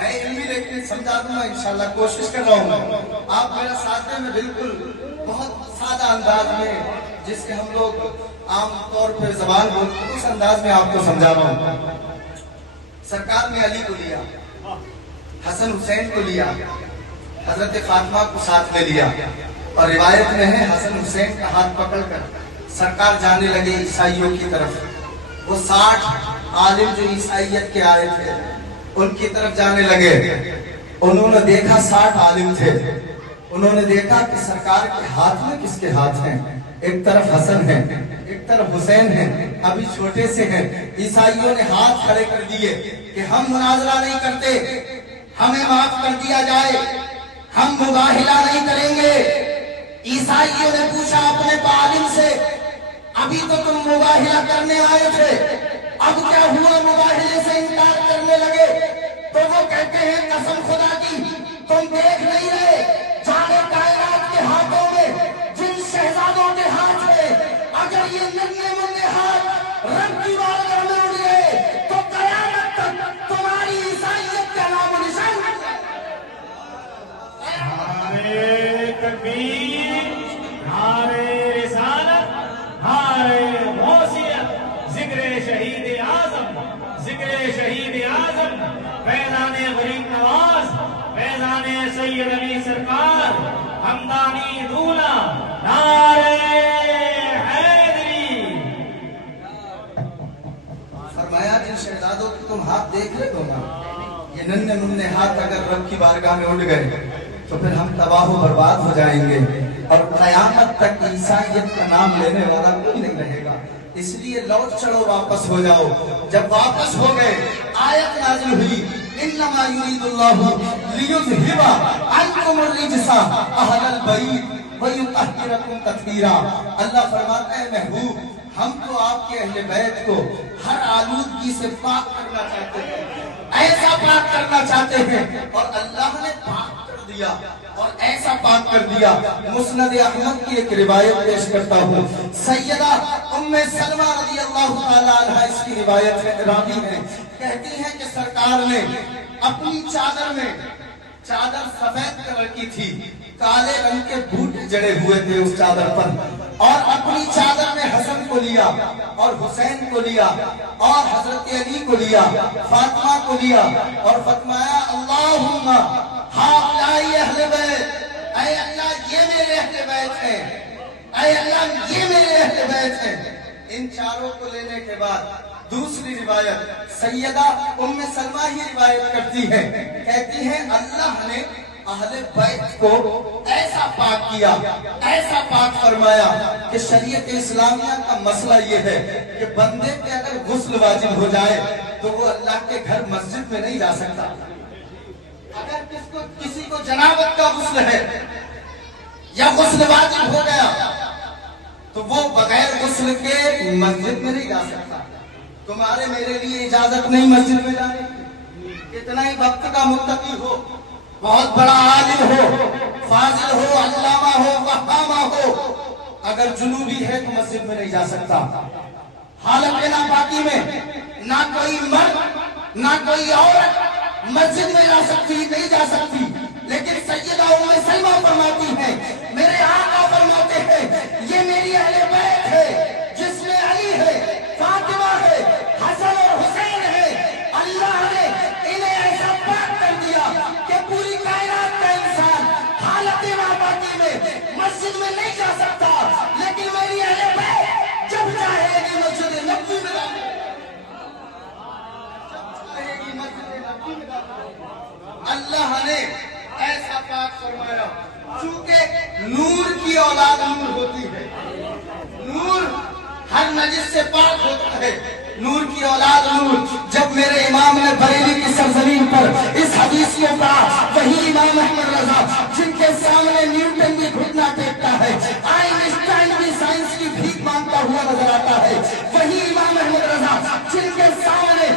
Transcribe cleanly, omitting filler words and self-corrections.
ہے علمی لیکن سمجھا دوں گا انشاءاللہ، کوشش کر رہا ہوں آپ میرا ساتھ دیں، میں بالکل بہت سادہ انداز میں جس کے ہم لوگ عام طور پہ زبان بولتے ہیں اس انداز میں آپ کو سمجھا رہا ہوں۔ سرکار نے علی کو لیا، حسن حسین کو لیا، حضرت فاطمہ کو ساتھ میں لیا، اور روایت میں ہے حسن حسین کا ہاتھ پکڑ کر سرکار جانے لگے عیسائیوں کی طرف۔ وہ 60 عالم جو عیسائیت کے آئے تھے ان کی طرف جانے لگے۔ انہوں نے دیکھا 60 عالم تھے، انہوں نے دیکھا کہ سرکار کے ہاتھ میں کس کے ہاتھ ہیں، ایک طرف حسن ہے ایک طرف حسین ہے، ابھی چھوٹے سے ہیں۔ عیسائیوں نے ہاتھ کھڑے کر دیے کہ ہم مناظرہ نہیں کرتے، ہمیں معاف کر دیا جائے، ہم مباہلہ نہیں کریں گے۔ عیسائیوں نے پوچھا اپنے عالم سے، ابھی تو تم مباہلہ کرنے آئے تھے، اب کیا ہوا مباہلے سے انکار کرنے لگے؟ تو وہ کہتے ہیں قسم خدا کی تم دیکھ نہیں رہے جانے کائنات کے ہاتھوں میں جن شہزادوں کے ہاتھ ہے، اگر یہ ننھے منھے ہاتھ رب کی بارگاہ میں اٹھ گئے تو قیامت تک تمہاری عیسائیت کا نام و نشان نعرے تکبیر، نعرے رسالت، نعرے غوثیت، ذکر شہید اعظم، ذکر شہید اعظم، فیضان غریب نواز، فیضان سید علی سرکار، ہمدانی دولہ، نعرے حیدری۔ فرمایا جن شہزادوں کی تم ہاتھ دیکھ رہے ہو نا، یہ ننھے منھے ہاتھ اگر رب کی بارگاہ میں اٹھ گئے تو پھر ہم تباہ و برباد ہو جائیں گے، اور قیامت تک عیسائیت کا نام لینے والا کوئی نہیں رہے گا۔ اس لیے لوٹ چڑھو، واپس ہو جاؤ۔ جب واپس ہو گئے آیت نازل ہوئی، انما یرید اللہ لیذھب عنکم الرجس اہل البیت ویطہرکم تطہیرا۔ اللہ فرماتا ہے محبوب ہم تو آپ کے اہل بیت کو ہر آلودگی سے پاک کرنا چاہتے ہیں، ایسا پاک کرنا چاہتے ہیں، اور اللہ نے پاک کر دیا اور ایسا پاک کر دیا۔ مسند احمد کی ایک روایت پیش کرتا ہوں، سیدہ ام سلمہ رضی اللہ تعالیٰ عنہ اس کی روایت میں راوی ہے، کہتی ہیں کہ سرکار نے اپنی چادر میں، چادر سفید کلر کی تھی، کالے رنگ کے بوٹے جڑے ہوئے تھے اس چادر پر، اور اپنی چادر میں حسن کو لیا اور حسین کو لیا اور حضرت علی کو لیا، فاطمہ کو لیا، اور فرمایا اللہم ہؤلاء اہل بیت، اے اللہ یہ میرے اہل بیت ہیں، اے اللہ یہ میرے اہل بیت ہیں۔ ان چاروں کو لینے کے بعد دوسری روایت سیدہ ام سلمہ ہی روایت کرتی ہے، کہتی ہے اللہ نے اہل بیت کو ایسا پاک کیا، ایسا پاک فرمایا کہ شریعت اسلامیہ کا مسئلہ یہ ہے کہ بندے پہ اگر غسل واجب ہو جائے تو وہ اللہ کے گھر مسجد میں نہیں جا سکتا۔ اگر کسی کو جنابت کا غسل ہے یا غسل واجب ہو گیا تو وہ بغیر غسل کے مسجد میں نہیں جا سکتا۔ تمہارے میرے لیے اجازت نہیں مسجد میں جانے کی، کتنا ہی وقت کا متقی ہو، بہت بڑا عالم ہو، فاضل ہو، علامہ ہو، فہامہ ہو، اگر جنوبی ہے تو مسجد میں نہیں جا سکتا۔ حالت ناپاکی میں نہ کوئی مرد نہ کوئی عورت مسجد میں جا سکتی، نہیں جا سکتی، لیکن سیدہ ام سلمہ فرماتی ہیں، میرے آقا فرماتے ہیں یہ میری اہل بیت ہے، جس میں علی ہے، فاطمہ ہے، حسن اور حسین ہے۔ اللہ نے انہیں ایسا پاک کر دیا کہ پوری کائنات کا انسان حالت ناپاکی میں مسجد میں نہیں جا سکتا، لیکن میری اہل بیت جب چاہے گی مسجد نبوی میں اللہ نے ایسا پاک فرمایا۔ چونکہ نور کی اولاد نور ہوتی ہے، نور ہر نجس سے پاک ہوتا ہے، نور کی اولاد نور۔ جب میرے امام نے بریلی کی سرزمین پر اس حدیثیوں کا، وہی امام احمد رضا جن کے سامنے نیوٹن بھی گھٹنا ٹیکتا ہے، آئنسٹائن بھی سائنس کی بھیک مانگتا ہوا نظر آتا ہے، وہی امام احمد رضا جن کے سامنے